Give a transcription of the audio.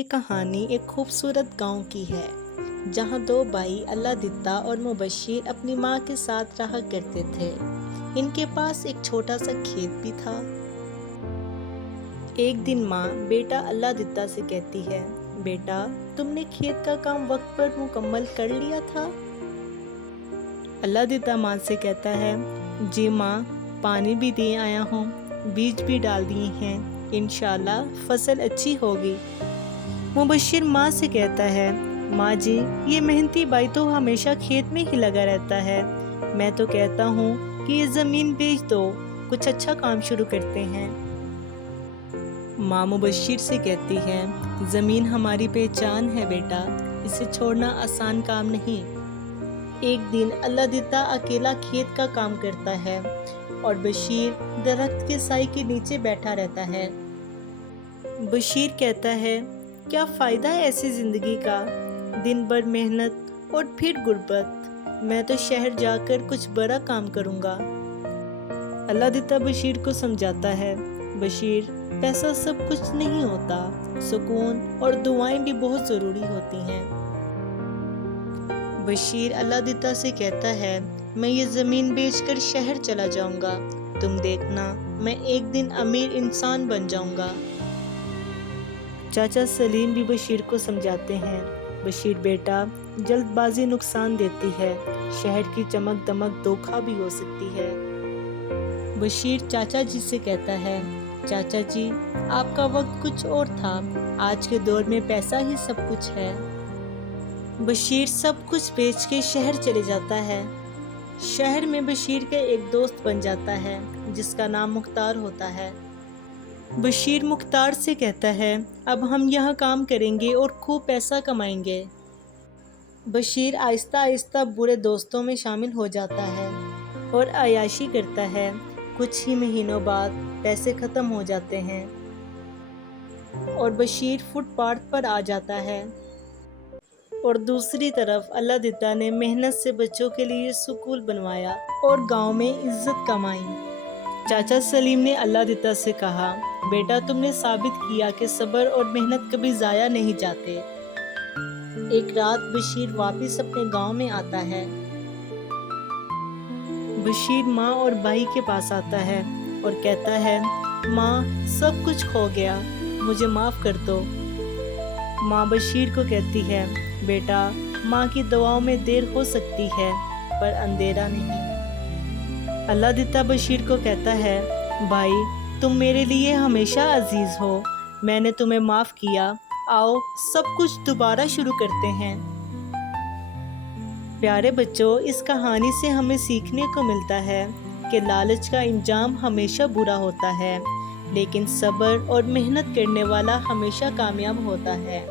یہ کہانی ایک خوبصورت گاؤں کی ہے جہاں دو بھائی اللہ دتا اور مبشر اپنی ماں کے ساتھ رہا کرتے تھے۔ ان کے پاس ایک چھوٹا سا کھیت بھی تھا۔ ایک دن ماں بیٹا اللہ دتا سے کہتی ہے، بیٹا تم نے کھیت کا کام وقت پر مکمل کر لیا تھا؟ اللہ دتا ماں سے کہتا ہے، جی ماں، پانی بھی دے آیا ہوں، بیج بھی ڈال دیے ہیں، انشاءاللہ فصل اچھی ہوگی۔ مبشر ماں سے کہتا ہے، ماں جی یہ محنتی بھائی تو ہمیشہ کھیت میں ہی لگا رہتا ہے، میں تو کہتا ہوں کہ یہ زمین بیچ دو، کچھ اچھا کام شروع کرتے ہیں۔ ماں مبشر سے کہتی ہے، زمین ہماری پہچان ہے بیٹا، اسے چھوڑنا آسان کام نہیں۔ ایک دن اللہ دتا اکیلا کھیت کا کام کرتا ہے اور بشیر درخت کے سائے کے نیچے بیٹھا رہتا ہے۔ بشیر کہتا ہے، کیا فائدہ ہے ایسی زندگی کا، دن بھر محنت اور پھر غربت، میں تو شہر جا کر کچھ بڑا کام کروں گا۔ اللہ دتا بشیر کو سمجھاتا ہے، بشیر پیسہ سب کچھ نہیں ہوتا، سکون اور دعائیں بھی بہت ضروری ہوتی ہیں۔ بشیر اللہ دتا سے کہتا ہے، میں یہ زمین بیچ کر شہر چلا جاؤں گا، تم دیکھنا میں ایک دن امیر انسان بن جاؤں گا۔ چاچا سلیم بھی بشیر کو سمجھاتے ہیں، بشیر بیٹا جلد بازی نقصان دیتی ہے، شہر کی چمک دمک دھوکہ بھی ہو سکتی ہے۔ بشیر چاچا جی سے کہتا ہے، چاچا جی آپ کا وقت کچھ اور تھا، آج کے دور میں پیسہ ہی سب کچھ ہے۔ بشیر سب کچھ بیچ کے شہر چلے جاتا ہے۔ شہر میں بشیر کا ایک دوست بن جاتا ہے جس کا نام مختار ہوتا ہے۔ بشیر مختار سے کہتا ہے، اب ہم یہاں کام کریں گے اور خوب پیسہ کمائیں گے۔ بشیر آہستہ آہستہ برے دوستوں میں شامل ہو جاتا ہے اور عیاشی کرتا ہے۔ کچھ ہی مہینوں بعد پیسے ختم ہو جاتے ہیں اور بشیر فٹ پاتھ پر آ جاتا ہے۔ اور دوسری طرف اللہ دتا نے محنت سے بچوں کے لیے سکول بنوایا اور گاؤں میں عزت کمائی۔ چاچا سلیم نے اللہ دتا سے کہا، بیٹا تم نے ثابت کیا کہ صبر اور محنت کبھی ضائع نہیں جاتے۔ ایک رات بشیر واپس اپنے گاؤں میں آتا ہے۔ بشیر ماں اور بھائی کے پاس آتا ہے اور کہتا ہے، ماں سب کچھ کھو گیا، مجھے معاف کر دو۔ ماں بشیر کو کہتی ہے، بیٹا ماں کی دعاؤں میں دیر ہو سکتی ہے پر اندھیرا نہیں۔ اللہ دتا بشیر کو کہتا ہے، بھائی تم میرے لیے ہمیشہ عزیز ہو، میں نے تمہیں معاف کیا، آؤ سب کچھ دوبارہ شروع کرتے ہیں۔ پیارے بچوں، اس کہانی سے ہمیں سیکھنے کو ملتا ہے کہ لالچ کا انجام ہمیشہ برا ہوتا ہے، لیکن صبر اور محنت کرنے والا ہمیشہ کامیاب ہوتا ہے۔